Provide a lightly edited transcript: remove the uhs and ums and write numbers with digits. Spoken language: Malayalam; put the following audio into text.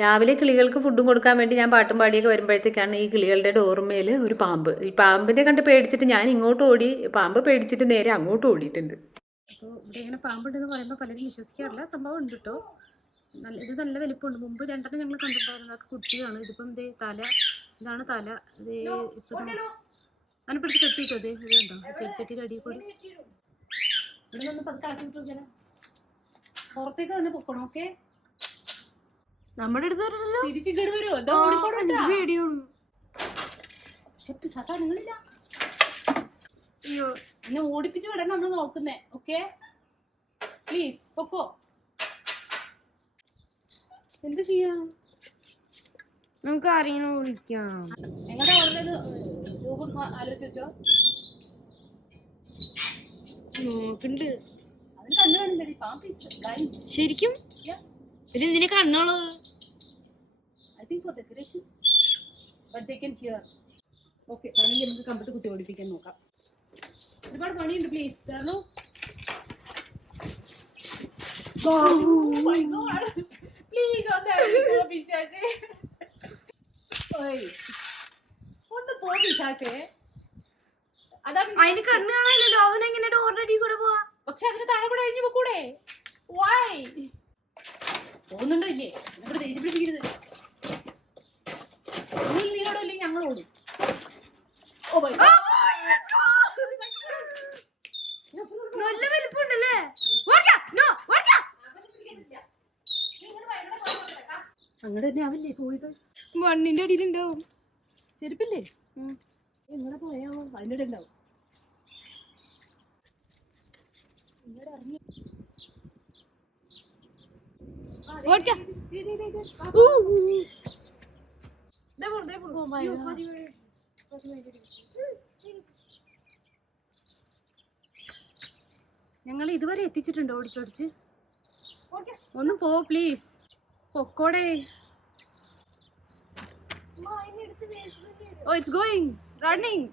രാവിലെ കിളികൾക്ക് ഫുഡും കൊടുക്കാൻ വേണ്ടി ഞാൻ പാട്ടും പാടിയൊക്കെ വരുമ്പോഴത്തേക്കാണ് ഈ കിളികളുടെ ഡോർമേൽ ഒരു പാമ്പ്. ഈ പാമ്പിനെ കണ്ട് പേടിച്ചിട്ട് ഞാൻ ഇങ്ങോട്ട് ഓടി, പാമ്പ് പേടിച്ചിട്ട് നേരെ അങ്ങോട്ട് ഓടിയിട്ടുണ്ട്. അപ്പോൾ ഇവിടെ ഇങ്ങനെ പാമ്പുണ്ടെന്ന് പറയുമ്പോൾ പലരും വിശ്വസിക്കാറില്ല. സംഭവം ഉണ്ട് കേട്ടോ. ഇത് നല്ല വലിപ്പമുണ്ട്. മുമ്പ് രണ്ടെണ്ണം ഞങ്ങൾ കണ്ടിട്ടുണ്ടായിരുന്നു. അതൊക്കെ കുട്ടിയാണ്. ഇതിപ്പം ഇതേ തല, ഇതാണ് തല. ഇതേ ഇപ്പം അങ്ങനെ പിടിച്ച് കെട്ടിയിട്ടോ. അതേ ഇത് കണ്ടോ, ചെടിച്ചട്ടിയുടെ അടിയിൽ കൂടി ഇവിടെ നിന്ന് പതുക്കെ കളക്കി വിട്ടു. പുറത്തേക്ക് തന്നെ പൊക്കണം. ഓക്കെ, നമ്മുടെ അടുത്ത് തിരിച്ചിങ്ങോട്ട് വരുമോ? പേടിയാണ്. പക്ഷെ പിശാചാണുങ്ങളില്ല. അയ്യോ, എന്നെ ഓടിപ്പിച്ച് വിടാൻ നമ്മൾ നോക്കുന്നേ. ഓക്കെ പ്ലീസ് പൊക്കോ. എന്ത് ചെയ്യാ? നമുക്ക് അറിയണോ വിളിക്കാം. ഞങ്ങളുടെ ഓൾറെഡി രൂപം ആലോചിച്ച് വെച്ചോ. നോക്കണ്ട്. അതിന് കണ്ണു കാണില്ലടി. ശരിക്കും ഇതിനെ കണ്ണുള്ളത്. I think for decoration, but they can hear. Okay, finally നമുക്ക് കമ്പ്യൂട്ടർ കുത്തി ഓടിപ്പിക്കാൻ നോക്കാം. ഒരുപാട് പണിയുണ്ട്. പ്ലീസ് തരണോ? Oh my god, please ഒന്ന് പിശാചേ. ഓയ് ഒന്ന് പോ പിശാചേ. അതാണ് അതിന് കണ്ണ് കാണാനല്ലോ. അവൻ എങ്ങനെ ഡോറിന്റെ അടിയിൽ കൂടെ പോവാ? പക്ഷെ അതിന് താഴെ കൂടെ കഴിഞ്ഞു പോകൂടെ? വൈ പോകുന്നുണ്ടോ ഇല്ലേ? നമ്മുടെ ദേഷ്യം പിടിപ്പിക്കരുത്. നീയോടോ ഇല്ലെങ്കിൽ ഞങ്ങളോടും. ഓ മൈ ഗോഡ്, നല്ല വലിപ്പമുണ്ടല്ലേ? അങ്ങനെ തന്നെ ആവില്ലേ പോയിട്ട്? മണ്ണിന്റെ അടിയിലുണ്ടാവും. ചെരുപ്പില്ലേ? എങ്ങനെ പോയാവോ? അതിൻ്റെ ഇടയിൽ ഉണ്ടാവും. ഇങ്ങോട്ട് ഇറങ്ങി ഞങ്ങൾ ഇതുവരെ എത്തിച്ചിട്ടുണ്ടോ ഓടിച്ചോടിച്ച്? ഒന്ന് പോ പ്ലീസ്. പൊക്കോടെ. Oh it's going running.